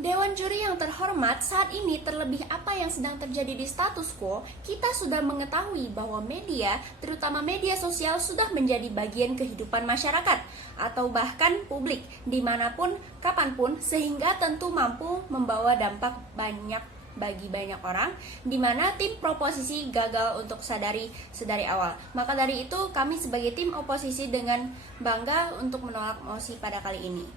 Dewan juri yang terhormat, saat ini terlebih apa yang sedang terjadi di status quo, kita sudah mengetahui bahwa media, terutama media sosial, sudah menjadi bagian kehidupan masyarakat atau bahkan publik dimanapun, kapanpun, sehingga tentu mampu membawa dampak banyak bagi banyak orang, di mana tim proposisi gagal untuk sadari sedari awal. Maka dari itu kami sebagai tim oposisi dengan bangga untuk menolak mosi pada kali ini.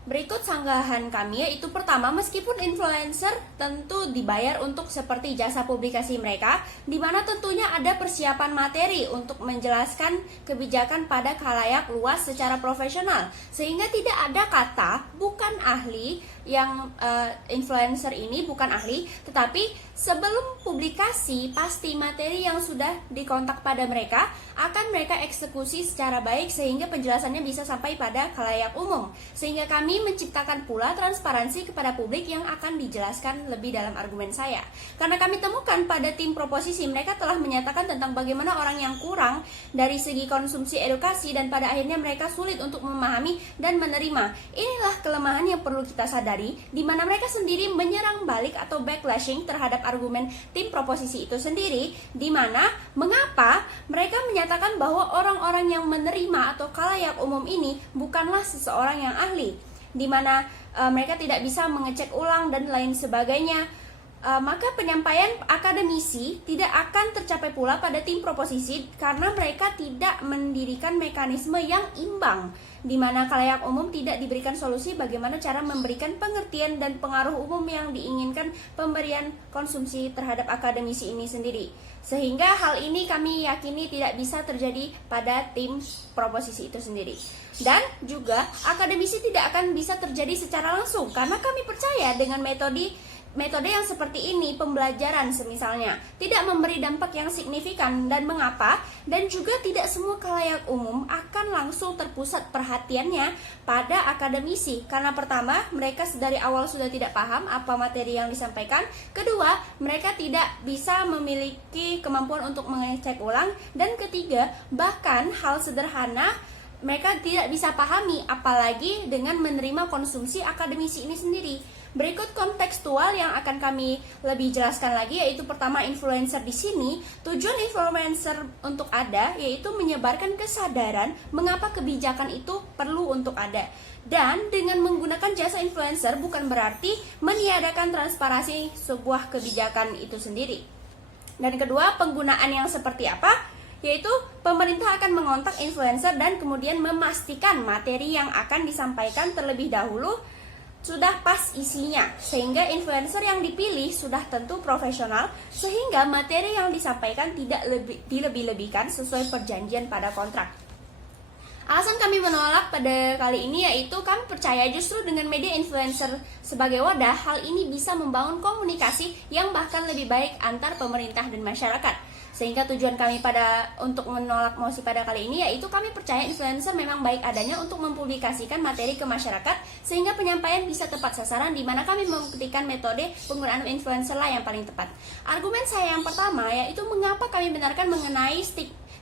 Berikut sanggahan kami, yaitu pertama, meskipun influencer tentu dibayar untuk seperti jasa publikasi mereka, di mana tentunya ada persiapan materi untuk menjelaskan kebijakan pada khalayak luas secara profesional, sehingga tidak ada kata bukan ahli yang influencer ini bukan ahli, tetapi sebelum publikasi pasti materi yang sudah dikontak pada mereka akan mereka eksekusi secara baik sehingga penjelasannya bisa sampai pada khalayak umum, sehingga kami menciptakan pula transparansi kepada publik yang akan dijelaskan lebih dalam argumen saya. Karena kami temukan pada tim proposisi mereka telah menyatakan tentang bagaimana orang yang kurang dari segi konsumsi edukasi dan pada akhirnya mereka sulit untuk memahami dan menerima. Inilah kelemahan yang perlu kita sadari, di mana mereka sendiri menyerang balik atau backlashing terhadap argumen tim proposisi itu sendiri, di mana mengapa mereka menyatakan bahwa orang-orang yang menerima atau khalayak umum ini bukanlah seseorang yang ahli, di mana mereka tidak bisa mengecek ulang dan lain sebagainya. Maka penyampaian akademisi tidak akan tercapai pula pada tim proposisi karena mereka tidak mendirikan mekanisme yang imbang, di mana khalayak umum tidak diberikan solusi bagaimana cara memberikan pengertian dan pengaruh umum yang diinginkan pemberian konsumsi terhadap akademisi ini sendiri. Sehingga hal ini kami yakini tidak bisa terjadi pada tim proposisi itu sendiri. Dan juga akademisi tidak akan bisa terjadi secara langsung karena kami percaya dengan metode yang seperti ini, pembelajaran semisalnya, tidak memberi dampak yang signifikan. Dan mengapa? Dan juga tidak semua khalayak umum akan langsung terpusat perhatiannya pada akademisi. Karena pertama, mereka dari awal sudah tidak paham apa materi yang disampaikan. Kedua, mereka tidak bisa memiliki kemampuan untuk mengecek ulang. Dan ketiga, bahkan hal sederhana mereka tidak bisa pahami, apalagi dengan menerima konsumsi akademisi ini sendiri. Berikut kontekstual yang akan kami lebih jelaskan lagi, yaitu pertama, influencer di sini, tujuan influencer untuk ada yaitu menyebarkan kesadaran mengapa kebijakan itu perlu untuk ada. Dan dengan menggunakan jasa influencer bukan berarti meniadakan transparansi sebuah kebijakan itu sendiri. Dan kedua, penggunaan yang seperti apa? Yaitu pemerintah akan mengontak influencer dan kemudian memastikan materi yang akan disampaikan terlebih dahulu sudah pas isinya, sehingga influencer yang dipilih sudah tentu profesional, sehingga materi yang disampaikan tidak dilebih-lebihkan sesuai perjanjian pada kontrak. Alasan kami menolak pada kali ini yaitu kami percaya justru dengan media influencer sebagai wadah, hal ini bisa membangun komunikasi yang bahkan lebih baik antar pemerintah dan masyarakat. Sehingga tujuan kami untuk menolak mosi pada kali ini yaitu kami percaya influencer memang baik adanya untuk mempublikasikan materi ke masyarakat sehingga penyampaian bisa tepat sasaran, di mana kami membuktikan metode penggunaan influencer lah yang paling tepat. Argumen saya yang pertama yaitu mengapa kami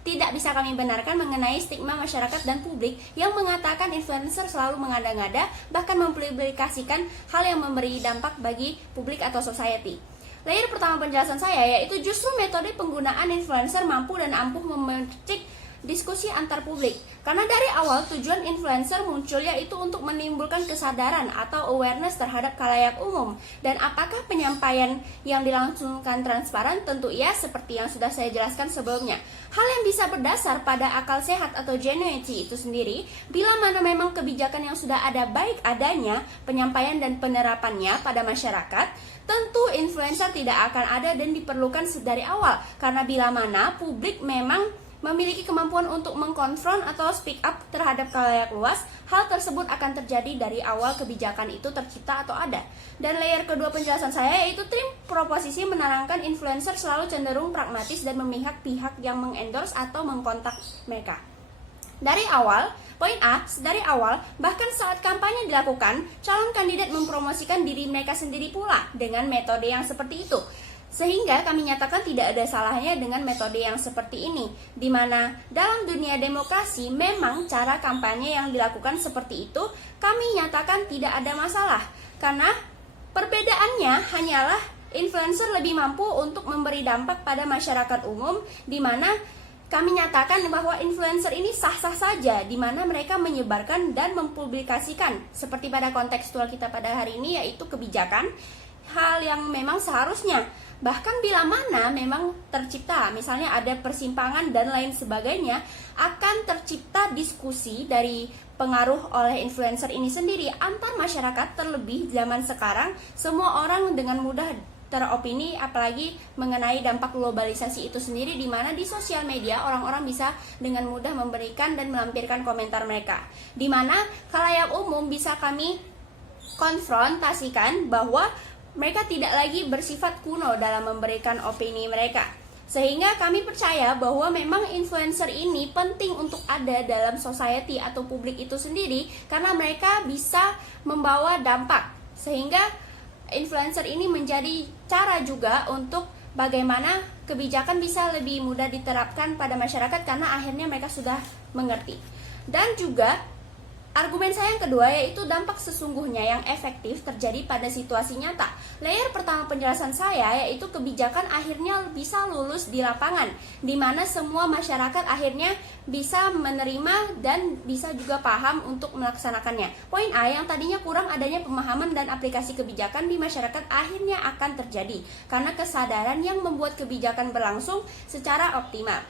tidak bisa kami benarkan mengenai stigma masyarakat dan publik yang mengatakan influencer selalu mengada-ngada, bahkan mempublikasikan hal yang memberi dampak bagi publik atau society. Layer pertama penjelasan saya yaitu justru metode penggunaan influencer mampu dan ampuh memercik diskusi antar publik. Karena dari awal tujuan influencer muncul yaitu untuk menimbulkan kesadaran atau awareness terhadap khalayak umum. Dan apakah penyampaian yang dilangsungkan transparan? Tentu iya, seperti yang sudah saya jelaskan sebelumnya. Hal yang bisa berdasar pada akal sehat atau genuinity itu sendiri, bila mana memang kebijakan yang sudah ada baik adanya penyampaian dan penerapannya pada masyarakat, tentu influencer tidak akan ada dan diperlukan sedari awal. Karena bila mana publik memang memiliki kemampuan untuk mengkonfront atau speak up terhadap khalayak luas, hal tersebut akan terjadi dari awal kebijakan itu tercipta atau ada. Dan layer kedua penjelasan saya yaitu tim proposisi menerangkan influencer selalu cenderung pragmatis dan memihak pihak yang mengendorse atau mengkontak mereka. Dari awal, poin A, dari awal, bahkan saat kampanye dilakukan, calon kandidat mempromosikan diri mereka sendiri pula dengan metode yang seperti itu. Sehingga kami nyatakan tidak ada salahnya dengan metode yang seperti ini, di mana dalam dunia demokrasi memang cara kampanye yang dilakukan seperti itu kami nyatakan tidak ada masalah. Karena Perbedaannya hanyalah influencer lebih mampu untuk memberi dampak pada masyarakat umum, di mana kami nyatakan bahwa influencer ini sah-sah saja, di mana mereka menyebarkan dan mempublikasikan, seperti pada kontekstual kita pada hari ini, yaitu kebijakan, hal yang memang seharusnya. Bahkan bila mana memang tercipta, misalnya ada persimpangan dan lain sebagainya, akan tercipta diskusi dari pengaruh oleh influencer ini sendiri antar masyarakat. Terlebih zaman sekarang, semua orang dengan mudah teropini, apalagi mengenai dampak globalisasi itu sendiri, di mana di sosial media orang-orang bisa dengan mudah memberikan dan melampirkan komentar mereka, di mana khalayak umum bisa kami konfrontasikan bahwa mereka tidak lagi bersifat kuno dalam memberikan opini mereka. Sehingga kami percaya bahwa memang influencer ini penting untuk ada dalam society atau publik itu sendiri, karena mereka bisa membawa dampak, sehingga influencer ini menjadi cara juga untuk bagaimana kebijakan bisa lebih mudah diterapkan pada masyarakat, karena akhirnya mereka sudah mengerti. Dan juga argumen saya yang kedua, yaitu dampak sesungguhnya yang efektif terjadi pada situasi nyata. Layer pertama penjelasan saya yaitu kebijakan akhirnya bisa lulus di lapangan, di mana semua masyarakat akhirnya bisa menerima dan bisa juga paham untuk melaksanakannya. Poin A, yang tadinya kurang adanya pemahaman dan aplikasi kebijakan di masyarakat akhirnya akan terjadi karena kesadaran yang membuat kebijakan berlangsung secara optimal.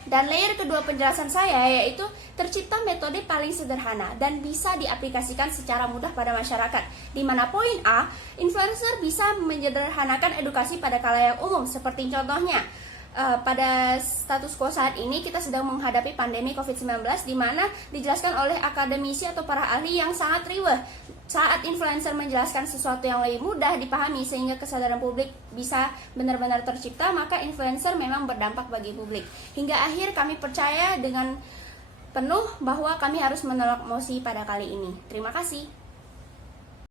Dan layer kedua penjelasan saya yaitu tercipta metode paling sederhana dan bisa diaplikasikan secara mudah pada masyarakat. Di mana poin A, influencer bisa menyederhanakan edukasi pada khalayak umum. Seperti contohnya, pada status quo saat ini kita sedang menghadapi pandemi COVID-19, di mana dijelaskan oleh akademisi atau para ahli yang sangat riweh. Saat influencer menjelaskan sesuatu yang lebih mudah dipahami sehingga kesadaran publik bisa benar-benar tercipta, maka influencer memang berdampak bagi publik. Hingga akhir kami percaya dengan penuh bahwa kami harus menolak mosi pada kali ini. Terima kasih.